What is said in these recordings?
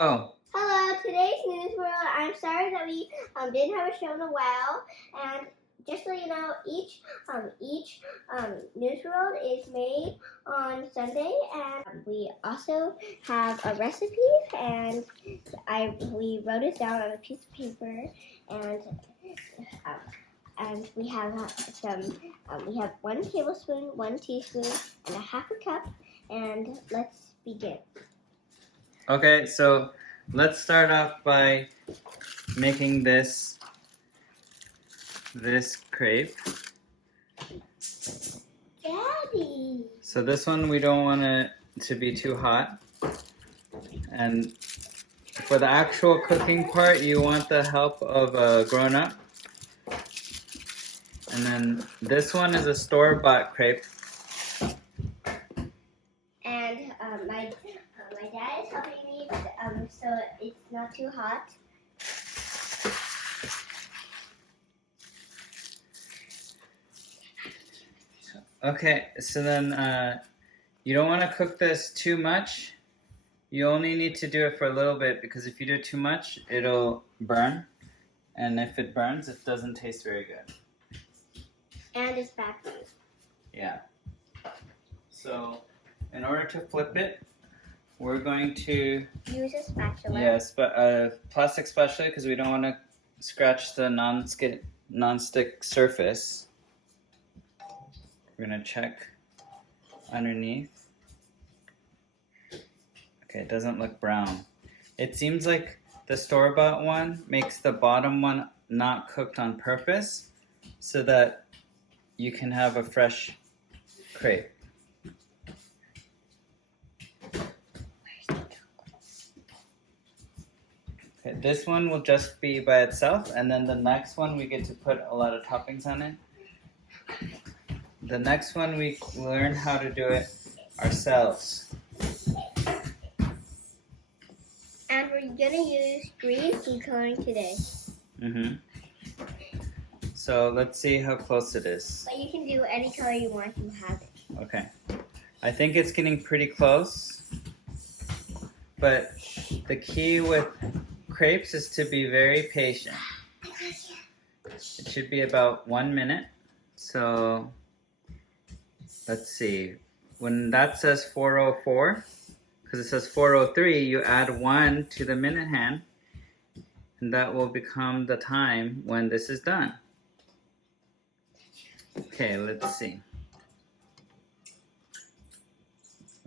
Oh. Hello, today's News World. I'm sorry that we didn't have a show in a while, and just so you know, each News World is made on Sunday, and we also have a recipe, and we wrote it down on a piece of paper, and we have we have 1 tablespoon, 1 teaspoon, and a half a cup, and let's begin. Okay, so let's start off by making this crepe. Daddy! So this one we don't want it to be too hot. And for the actual cooking part, you want the help of a grown-up. And then this one is a store-bought crepe. And my dad is helping me, so it's not too hot. Okay, so then you don't want to cook this too much. You only need to do it for a little bit, because if you do it too much, it'll burn. And if it burns, it doesn't taste very good. And it's bad for you. Yeah. So, in order to flip it, we're going to use a spatula. Yes, but a plastic spatula, because we don't want to scratch the non-stick surface. We're going to check underneath. Okay, it doesn't look brown. It seems like the store-bought one makes the bottom one not cooked on purpose, so that you can have a fresh crepe. Okay, this one will just be by itself, and then the next one we get to put a lot of toppings on it. The next one we learn how to do it ourselves. And we're gonna use green food coloring today. So let's see how close it is. But you can do any color you want to have it. Okay. I think it's getting pretty close. But the key with crepes is to be very patient. It should be about 1 minute. So let's see. When that says 4:04, because it says 4:03, you add 1 to the minute hand, and that will become the time when this is done. Okay, let's see.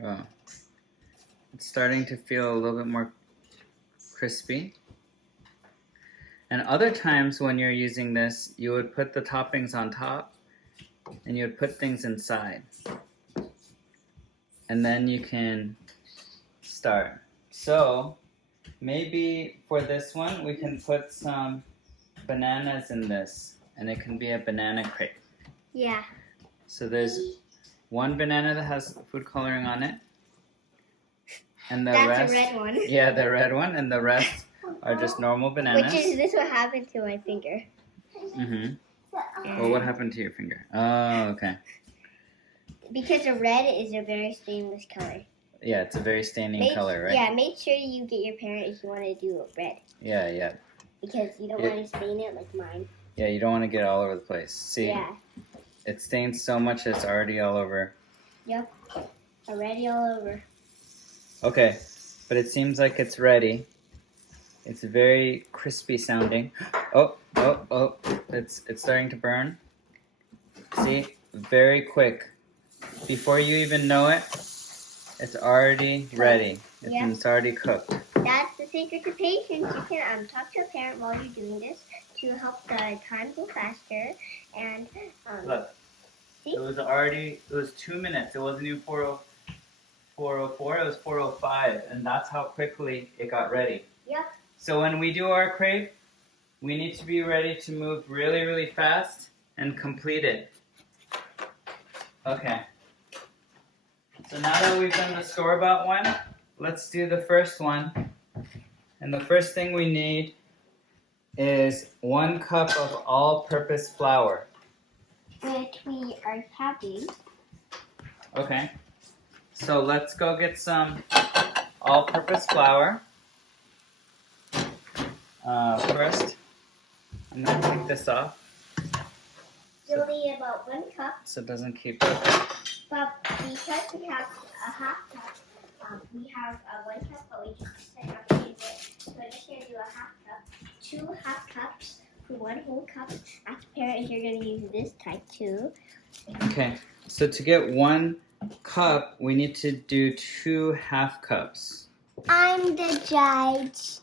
Oh, it's starting to feel a little bit more crispy. And other times when you're using this, you would put the toppings on top, and you would put things inside. And then you can start. So maybe for this one we can put some bananas in this, and it can be a banana crepe. Yeah. So there's 1 banana that has food coloring on it, and the rest. That's a red one. Yeah, the red one, and the rest are just normal bananas. Which is this what happened to my finger. Well, what happened to your finger? Oh, okay. Because the red is a very stainless color. Yeah, it's a very staining color, right? Yeah, make sure you get your parent if you want to do it red. Yeah. Because you don't want to stain it like mine. Yeah, you don't want to get it all over the place. See? Yeah. It stains so much it's already all over. Yep. Already all over. Okay, but it seems like it's ready. It's very crispy sounding. Oh, it's starting to burn. See? Very quick. Before you even know it, it's already ready. It's already cooked. That's the secret to patience. You can talk to a parent while you're doing this to help the time go faster. And look, see? It was 2 minutes. It wasn't even 4:04. It was 4:05, and that's how quickly it got ready. Yep. So when we do our crepe, we need to be ready to move really, really fast and complete it. Okay. So now that we've done the store-bought one, let's do the first one. And the first thing we need is 1 cup of all-purpose flour. Which we are having. Okay. So let's go get some all-purpose flour. First, I'm gonna take this off You'll need about 1 cup, so it doesn't keep. but because we have a half cup, we have 1 cup, but we just have to use it. So I'm just gonna do a half cup, 2 half cups for 1 whole cup. As a parent, you're gonna use this type too. Okay, so to get 1 cup, we need to do 2 half cups. I'm the judge.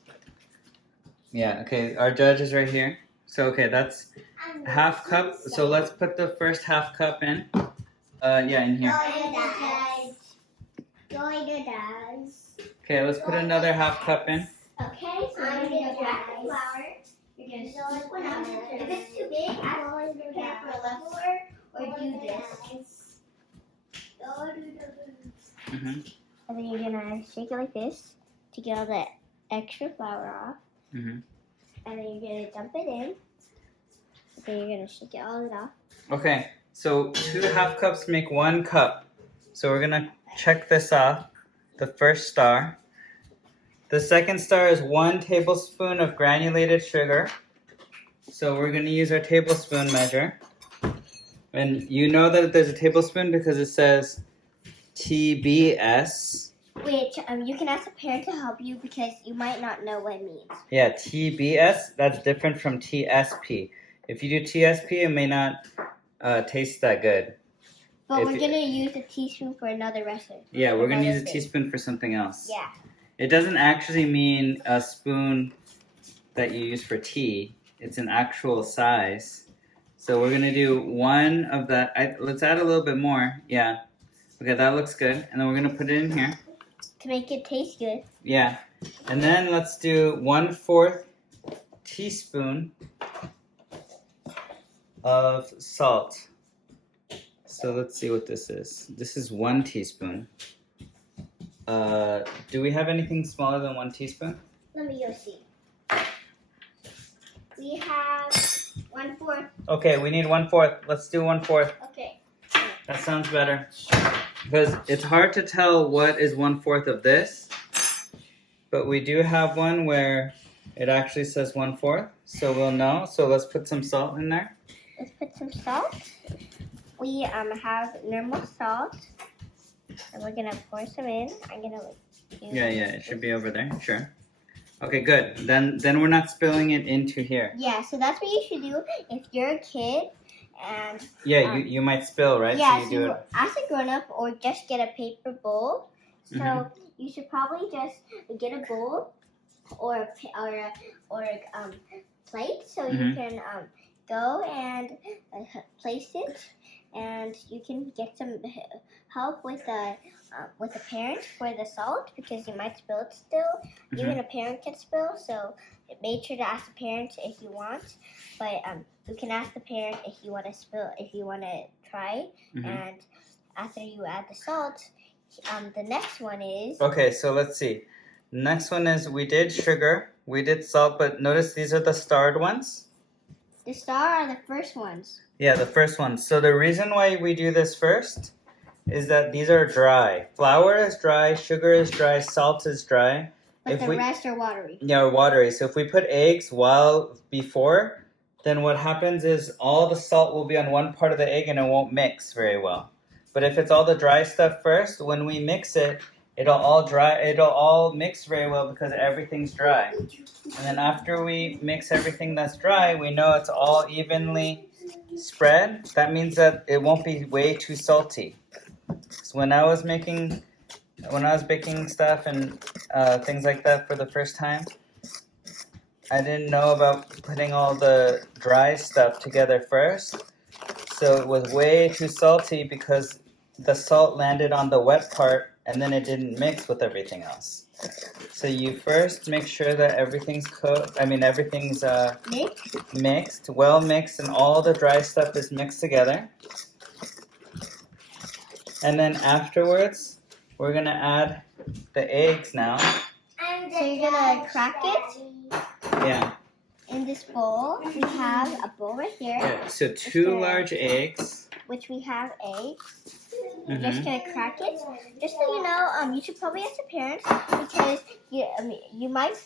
Yeah, okay, our judge is right here. So, okay, that's half cup. So let's put the first half cup in. Yeah, in here. Joy the does. Okay, let's put another half cup in. Okay, so I'm gonna grab the flour. You're gonna scoop one out. If it's too big, ask your parent for a leveler or do this. Mm-hmm. And then you're gonna shake it like this to get all the extra flour off. Mm-hmm. And then you're gonna dump it in. Then you're gonna shake it all off. Okay, so 2 half cups make 1 cup. So we're gonna check this off. The first star. The second star is 1 tablespoon of granulated sugar. So we're gonna use our tablespoon measure. And you know that there's a tablespoon because it says TBS. Which you can ask a parent to help you because you might not know what it means. Yeah, TBS, that's different from TSP. If you do TSP, it may not taste that good. But we're going to use a teaspoon for another recipe. Yeah, we're going to use a teaspoon for something else. Yeah. It doesn't actually mean a spoon that you use for tea. It's an actual size. So we're going to do 1 of that. Let's add a little bit more. Yeah. Okay, that looks good. And then we're going to put it in here. To make it taste good. Yeah. And then let's do 1/4 teaspoon of salt. So let's see what this is. This is 1 teaspoon. Do we have anything smaller than 1 teaspoon? Let me go see. We have 1/4. Okay, we need 1/4. Let's do 1/4. Okay. That sounds better. Because it's hard to tell what is 1/4 of this. But we do have one where it actually says 1/4. So we'll know. So let's put some salt in there. Let's put some salt. We have normal salt. And we're going to pour some in. I'm going to Yeah, it should be over there. Sure. Okay, good. Then we're not spilling it into here. Yeah, so that's what you should do if you're a kid. And yeah, you might spill, right? Yeah, so you do it. As a grown-up, or just get a paper bowl. So you should probably just get a bowl or a plate, so you can go and place it, and you can get some help with a parent for the salt because you might spill it still. Even a parent can spill, so make sure to ask the parent if you want. But you can ask the parent if you want to try. And after you add the salt, the next one is... Okay, so let's see. Next one is we did sugar, we did salt, but notice these are the starred ones. The star are the first ones. Yeah, the first ones. So the reason why we do this first is that these are dry. Flour is dry, sugar is dry, salt is dry. But the rest are watery. Yeah, watery. So if we put eggs before, then what happens is all the salt will be on one part of the egg and it won't mix very well. But if it's all the dry stuff first, when we mix it, it'll all mix very well because everything's dry. And then after we mix everything that's dry, we know it's all evenly spread. That means that it won't be way too salty. So when I was baking stuff and things like that for the first time, I didn't know about putting all the dry stuff together first. So it was way too salty because the salt landed on the wet part and then it didn't mix with everything else. So you first make sure that everything's everything's mixed, well mixed, and all the dry stuff is mixed together. And then afterwards, we're gonna add the eggs now. So you're gonna crack it. Yeah. In this bowl, we have a bowl right here. Yeah. So 2 large eggs. Which we have eggs. You're just gonna crack it. Just so you know, you should probably ask the parents because you might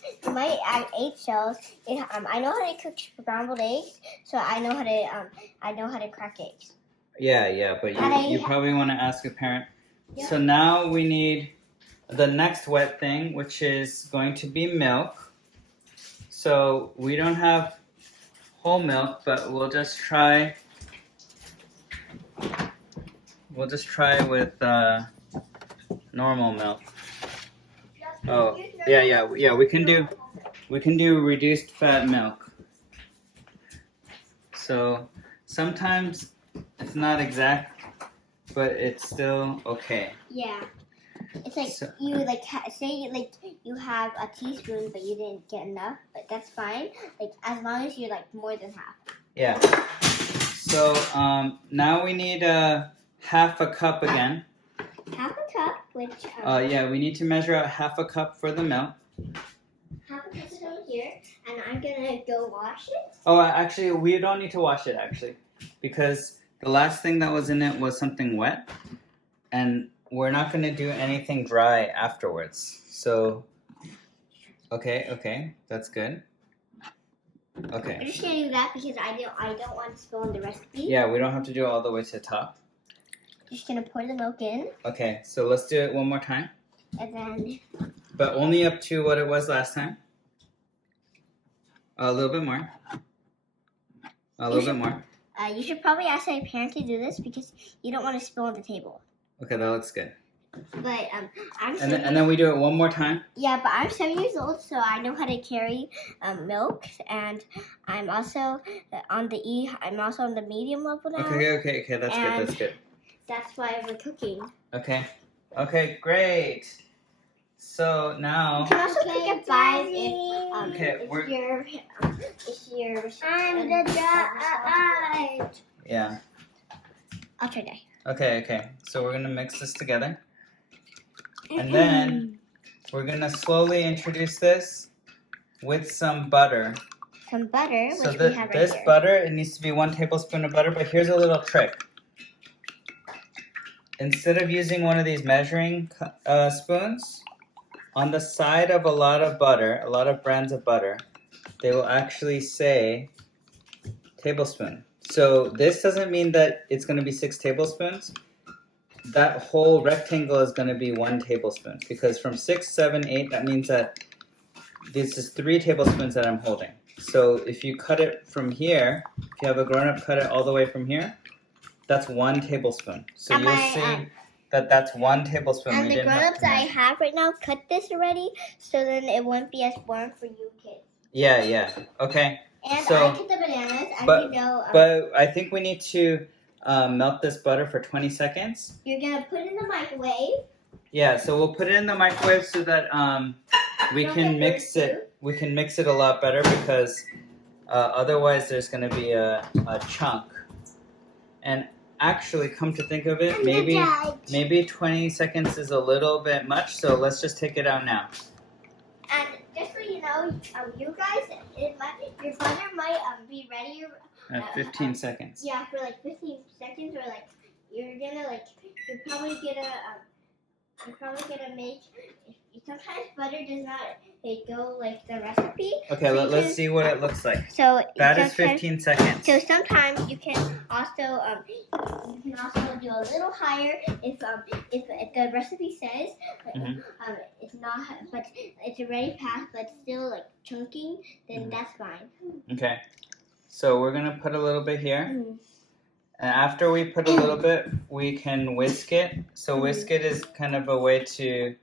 add eggshells. I know how to cook scrambled eggs, so I know how to crack eggs. Yeah, but you probably want to ask a parent. Yeah. So now we need the next wet thing, which is going to be milk. So we don't have whole milk, but we'll just try with normal milk. Oh, yeah. We can do reduced fat milk. So sometimes it's not exact, but it's still okay. Yeah. It's like say you have a teaspoon, but you didn't get enough, but that's fine. Like as long as you're like more than half. Yeah. So now we need half a cup again. Half a cup, which. Yeah, we need to measure out half a cup for the milk. Half a cup is over here, and I'm gonna go wash it. Oh, actually, we don't need to wash it because the last thing that was in it was something wet, and we're not going to do anything dry afterwards. So, okay, that's good. Okay. I'm just gonna do that because I don't want to spill in the recipe. Yeah, we don't have to do it all the way to the top. Just gonna pour the milk in. Okay, so let's do it one more time. And then. But only up to what it was last time. A little bit more. A little bit more. You should probably ask your parent to do this because you don't want to spill on the table. Okay, that looks good. But I'm. And then we do it one more time. Yeah, but I'm 7 years old, so I know how to carry milk, and I'm also on the medium level now. Okay, that's good. That's why we're cooking. Okay, great. So now. You can also cook at 5 if you're. I'm the judge. Yeah. I'll try that. Okay. So we're gonna mix this together, and then we're gonna slowly introduce this with some butter. Some butter, So which we have right this here. butter, it needs to be 1 tablespoon of butter. But here's a little trick. Instead of using one of these measuring spoons, on the side of a lot of brands of butter, they will actually say tablespoon. So this doesn't mean that it's going to be 6 tablespoons. That whole rectangle is going to be 1 tablespoon. Because from 6, 7, 8, that means that this is 3 tablespoons that I'm holding. So if you cut it from here, if you have a grown-up cut it all the way from here, that's 1 tablespoon. So you'll see that that's 1 tablespoon. And the grown-ups that I have right now cut this already, so then it won't be as boring for you kids. Yeah. Okay. And so, I cut the bananas, as but, you know. But I think we need to melt this butter for 20 seconds. You're gonna put it in the microwave. Yeah, so we'll put it in the microwave so that we can mix it. We can mix it a lot better because otherwise there's going to be a chunk. And actually, come to think of it, maybe 20 seconds is a little bit much. So let's just take it out now. And just so you know, you guys, your butter might be ready. At 15 seconds. Yeah, for like 15 seconds, or like you're probably gonna make. Sometimes butter does not go like the recipe. Okay, let's see what it looks like. So that is 15 seconds. So sometimes you can also do a little higher if the recipe says it's not, but it's already passed, but still like chunking, then that's fine. Okay, so we're gonna put a little bit here. Mm-hmm. And after we put a little bit, we can whisk it. So whisk it is kind of a way to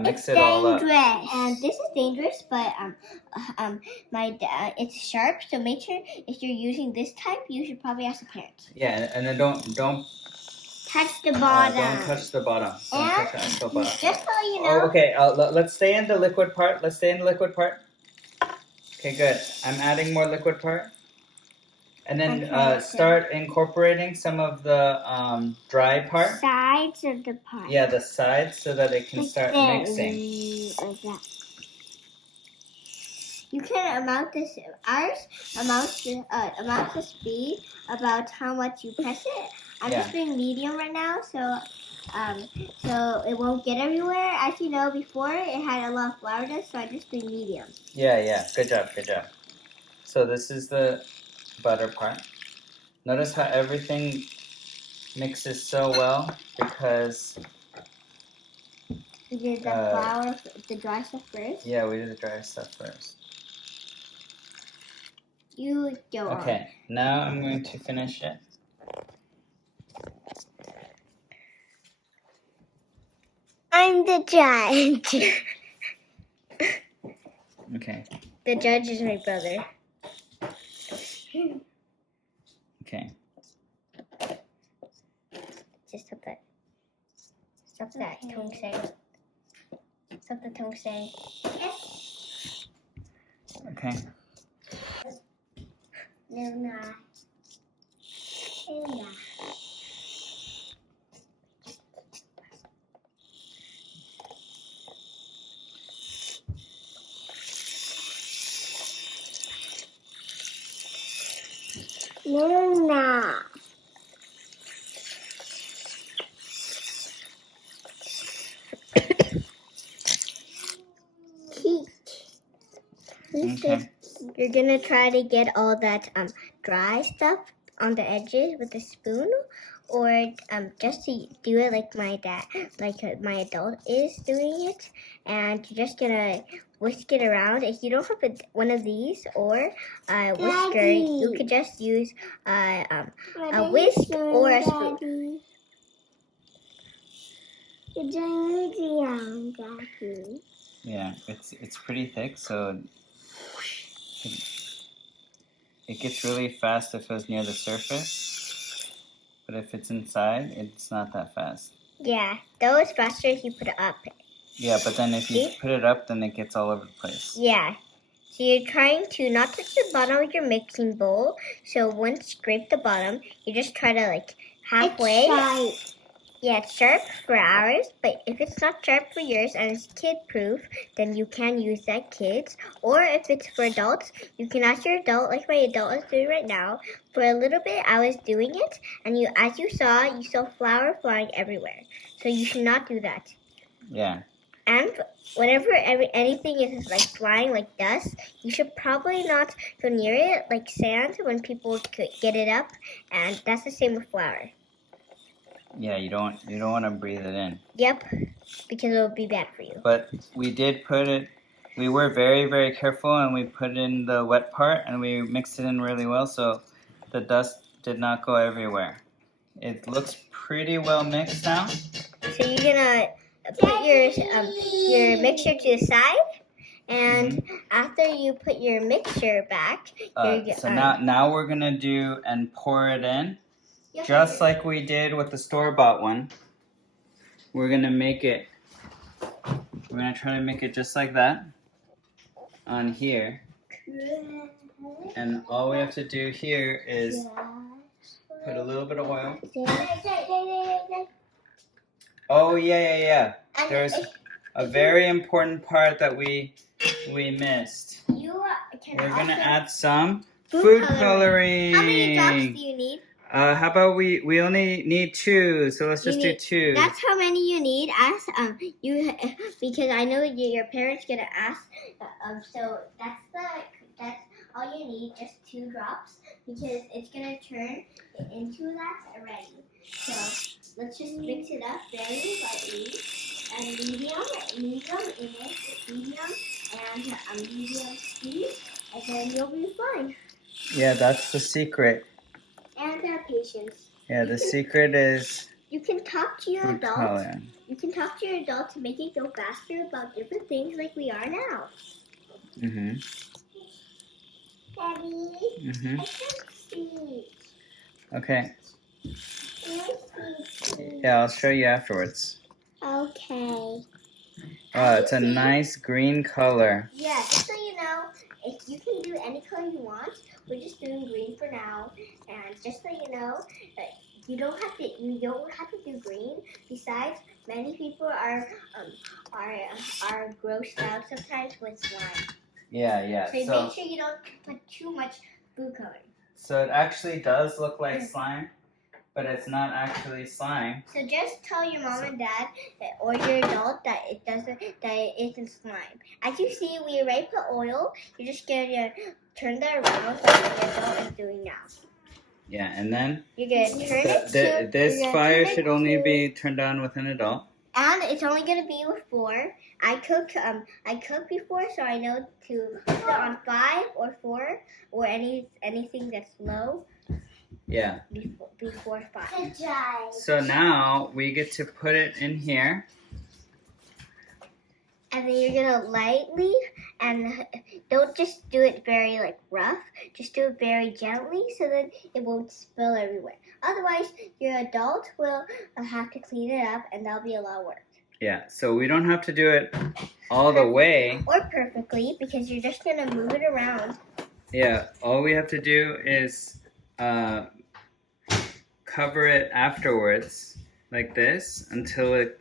mix it all up. And this is dangerous, but it's sharp. So make sure if you're using this type, you should probably ask the parents. Yeah, and then don't touch the bottom. Don't touch the bottom. Don't touch the actual bottom. Just so you know. Oh, okay. Let's stay in the liquid part. Okay, good. I'm adding more liquid part. And then start incorporating some of the dry part. Sides of the part. Yeah, the sides so that it can start mixing. Like that. You can amount this. Ours amounts the speed about how much you press it. I'm Yeah. just doing medium right now, so so it won't get everywhere. As you know, before it had a lot of flour dust, so I just doing medium. Yeah. Good job. So this is the butter part. Notice how everything mixes so well because You did the flour, the dry stuff first. yeah, we did the dry stuff first. You go on. Okay, now I'm going to finish it. I'm the judge. Okay. The judge is my brother. Okay. Just stop that. Stop that tongue saying. Stop the tongue saying. Okay. Luna. Luna. Luna. Okay. You're gonna try to get all that dry stuff on the edges with a spoon, or just to do it like my dad, like my adult is doing it, and you're just gonna whisk it around. If you don't have one of these or a whisker, Daddy. you could just use a whisk or a spoon. Daddy. Yeah, it's pretty thick, so it gets really fast if it's near the surface. But if it's inside, it's not that fast. Yeah, though it's faster if you put it up. Yeah, but then if you See? put it up, then it gets all over the place. Yeah. So you're trying to not touch the bottom of your mixing bowl. So once you scrape the bottom, you just try to like halfway. Yeah, it's sharp for ours, but if it's not sharp for yours and it's kid-proof, then you can use that kids. Or if it's for adults, you can ask your adult, like my adult is doing right now. For a little bit, I was doing it, and as you saw flour flying everywhere. So you should not do that. Yeah. And whenever anything is like flying like dust, you should probably not go near it, like sand, when people could get it up. And that's the same with flour. Yeah, you don't want to breathe it in. Yep, because it will be bad for you. But we did put it. We were very, very careful, and we put in the wet part, and we mixed it in really well, so the dust did not go everywhere. It looks pretty well mixed now. So you're gonna put your mixture to the side, and after you put your mixture back, So now we're gonna do and pour it in, just like we did with the store-bought one. We're gonna make it. We're gonna try to make it just like that on here, and all we have to do here is put a little bit of oil. Oh yeah. There's a very important part that we missed. We're gonna add some food coloring. How many drops do you need? How about we only need 2, so let's just do 2. That's how many you need. Ask because I know your parents gonna ask. So that's all you need, just 2 drops, because it's gonna turn into that already. So let's just mix it up very lightly, and medium and medium speed, and then you'll be fine. Yeah, that's the secret. And patience. Yeah, the secret is you can talk to your food adult. coloring. You can talk to your adult to make it go faster about different things like we are now. Mhm. Daddy, Mhm. I can't see. Okay. Can Yeah, I'll show you afterwards. Okay. Oh, it's a nice green color. Yeah, just so you know, if you can do any color you want. We're just doing green for now, and just so you know, you don't have to do green. Besides, many people are grossed out sometimes with slime. Yeah. So make sure you don't put too much food coloring. So it actually does look like slime, but it's not actually slime. So just tell your mom and dad or your adult that it isn't slime. As you see, we already put oil. You're just gonna turn that around like the adult is doing now. Yeah, and then You're gonna turn it to this fire should only be turned on with an adult. And it's only gonna be with 4. I cook before, so I know to put it on 5 or 4 or anything that's low. Yeah. Before 5. So now we get to put it in here. And then you're gonna lightly, and don't just do it very rough. Just do it very gently, so that it won't spill everywhere. Otherwise, your adult will have to clean it up, and that'll be a lot of work. Yeah. So we don't have to do it all the way. Or perfectly, because you're just gonna move it around. Yeah. All we have to do is cover it afterwards, like this, until it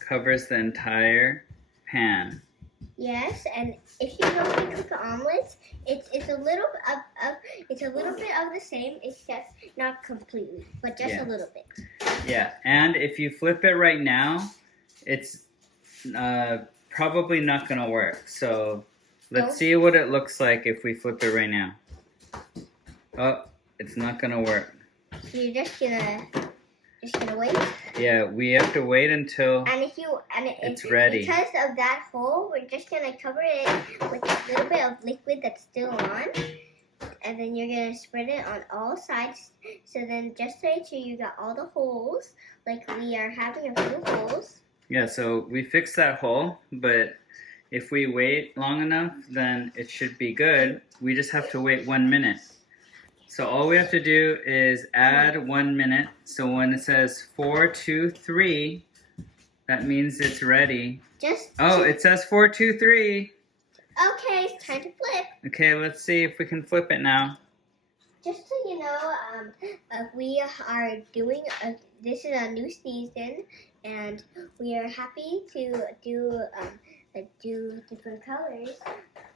covers the entire pan. Yes, and if you normally cook omelets, it's a little bit of the same, except not completely, but just a little bit. Yeah, and if you flip it right now, it's probably not gonna work. So let's see what it looks like if we flip it right now. Oh, it's not gonna work. So you're just gonna wait. Yeah, we have to wait until it's ready. Because of that hole, we're just gonna cover it with a little bit of liquid that's still on, and then you're gonna spread it on all sides. So then, just to make sure you got all the holes, like we are having a few holes. Yeah, so we fixed that hole, but if we wait long enough, then it should be good. We just have to wait 1 minute. So all we have to do is add 1 minute. So when it says 4, 2, 3, that means it's ready. It says 4, 2, 3. Okay, it's time to flip. Okay, let's see if we can flip it now. Just so you know, we are doing this is a new season, and we are happy to do different colors.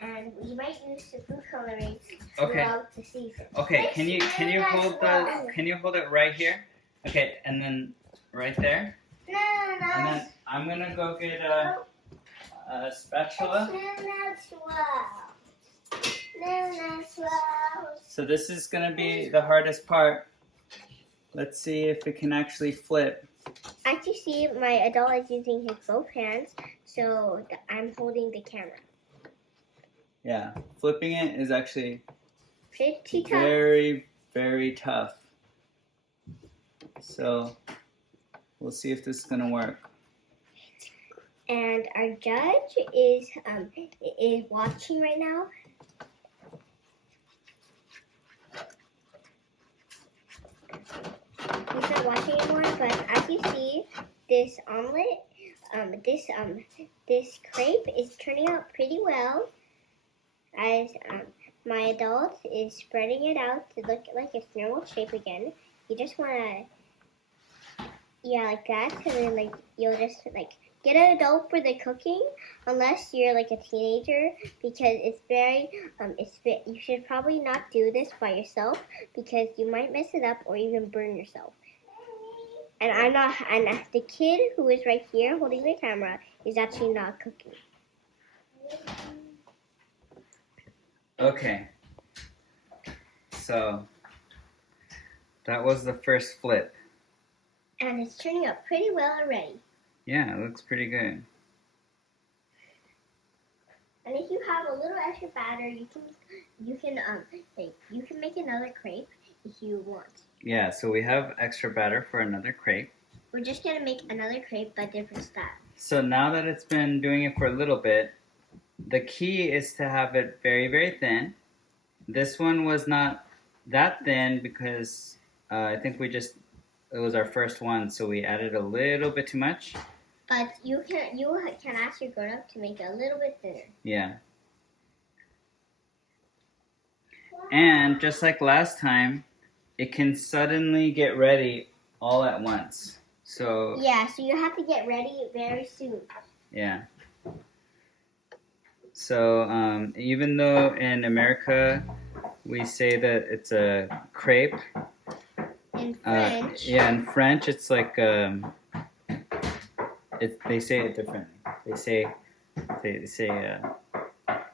And we might use some food coloring throughout the season. Okay, can you hold it right here? Okay, and then right there. No. And then I'm gonna go get a spatula. So this is gonna be the hardest part. Let's see if it can actually flip. As you see, my adult is using his both hands, so I'm holding the camera. Yeah, flipping it is actually pretty tough. Very, very tough. So we'll see if this is gonna work. And our judge is watching right now. He's not watching anymore, but as you see, this omelet, this crepe is turning out pretty well. As my adult is spreading it out to look like its normal shape again. You just wanna, like that, and then you'll just get an adult for the cooking, unless you're a teenager, because it's very, you should probably not do this by yourself, because you might mess it up or even burn yourself. And and the kid who is right here holding the camera is actually not cooking. Okay, so that was the first flip. And it's turning out pretty well already. Yeah, it looks pretty good. And if you have a little extra batter, you can make another crepe if you want. Yeah, so we have extra batter for another crepe. We're just gonna make another crepe but different style. So now that it's been doing it for a little bit, the key is to have it very, very thin. This one was not that thin because I think it was our first one, so we added a little bit too much. But you can ask your grown-up to make it a little bit thinner. Yeah. And just like last time, it can suddenly get ready all at once. So yeah, so you have to get ready very soon. Yeah. So even though in America we say that it's a crepe, In French. Yeah, in French it's like they say it differently. They say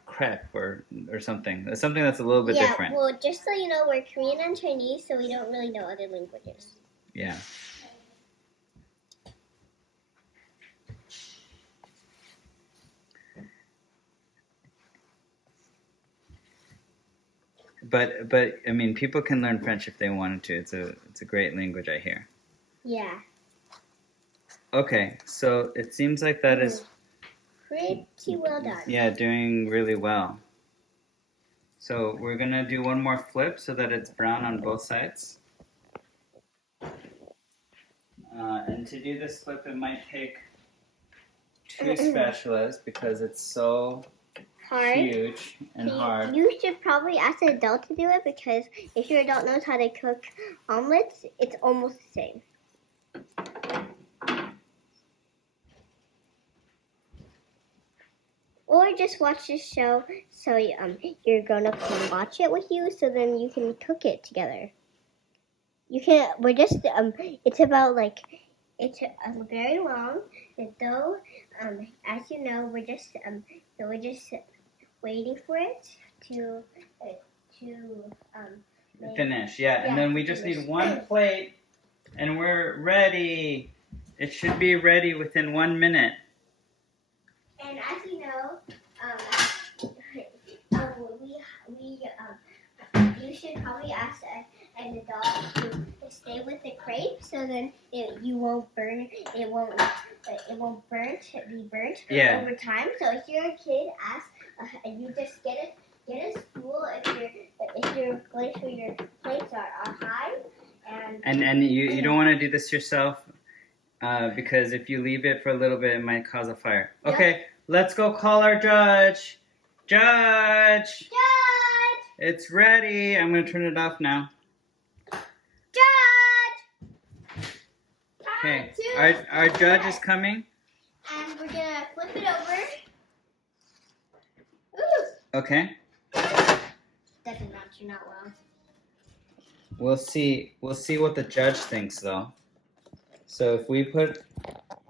crepe or something. Something that's a little bit different. Yeah, well, just so you know, we're Korean and Chinese, so we don't really know other languages. Yeah. But I mean, people can learn French if they wanted to. It's a great language, I hear. Yeah. Okay, so it seems like that is pretty well done. Yeah, doing really well. So we're gonna do one more flip so that it's brown on both sides. And to do this flip, it might take 2 spatulas because it's so Hard. huge and hard. You should probably ask an adult to do it because if your adult knows how to cook omelets, it's almost the same. Or just watch this show so your grown-ups can watch it with you so then you can cook it together. We're just, it's about like, it's very long, though, as you know, we're just waiting for it to Finish, yeah. And then we just need one plate and we're ready. It should be ready within 1 minute. And as you know, you should probably ask an adult to stay with the crepe, so then you won't burn. It won't be burnt over time. So if you're a kid, and you just get a spool if your place where your plates are high. And you don't want to do this yourself because if you leave it for a little bit, it might cause a fire. Okay, let's go call our judge. Judge! It's ready. I'm going to turn it off now. Judge! Okay, our judge is coming. And we're going to flip it over. Okay. That did not turn out well. We'll see what the judge thinks though. So if we put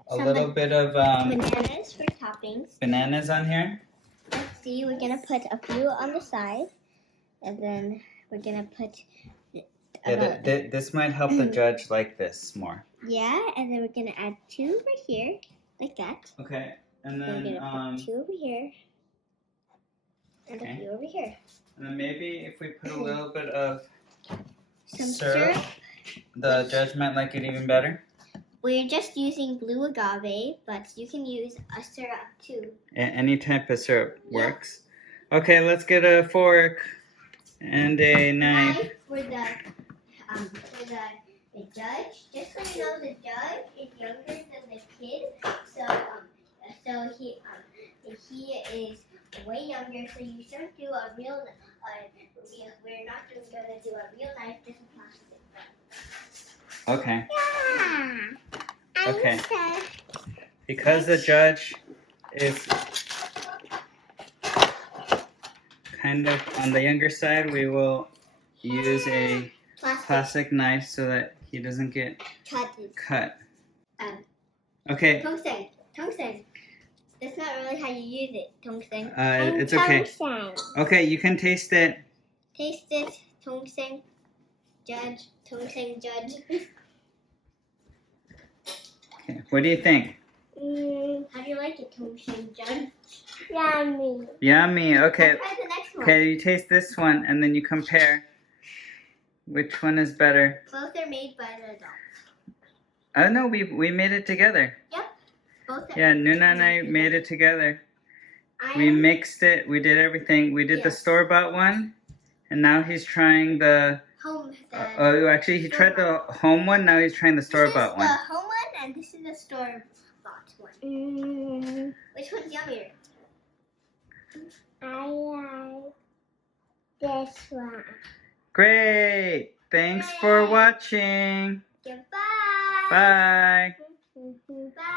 a little bit of bananas for toppings. Bananas on here. Let's see, we're gonna put a few on the side, and then we're gonna put. This might help the judge like this more. Yeah, and then we're gonna add 2 right here, like that. Okay, and then we're gonna put 2 over here, and a few over here. And then maybe if we put a little bit of some syrup, the judge might like it even better. We're just using blue agave, but you can use a syrup too. Any type of syrup works. Okay, let's get a fork and a knife. For the judge. Just so you know, the judge is younger than the kid, so he is way younger. So you shouldn't do a real. We're not just gonna do a real knife, just a plastic. Okay. Yeah. Okay. Because the judge is kind of on the younger side, we will use a plastic knife so that he doesn't get cut. Okay. Tongseng. That's not really how you use it, Tongseng. It's okay. Okay, you can taste it. Taste it, Tongseng. Judge. Tongseng judge. Okay, what do you think? How do you like it, Tongseng judge? Yummy. Yummy. Okay. Let's try the next one. Okay, you taste this one and then you compare. Which one is better? Both are made by the adults. Oh no, we made it together. Yep. Both are. Yeah, Nuna and I made it together. We mixed it. We did everything. We did the store-bought one, and now he's trying the. Actually, he tried the home one. Now he's trying the store-bought one. This is the home one, and this is the store-bought one. Which one's yummier? I like this one. Great. Thanks for watching. Goodbye. Bye. Bye.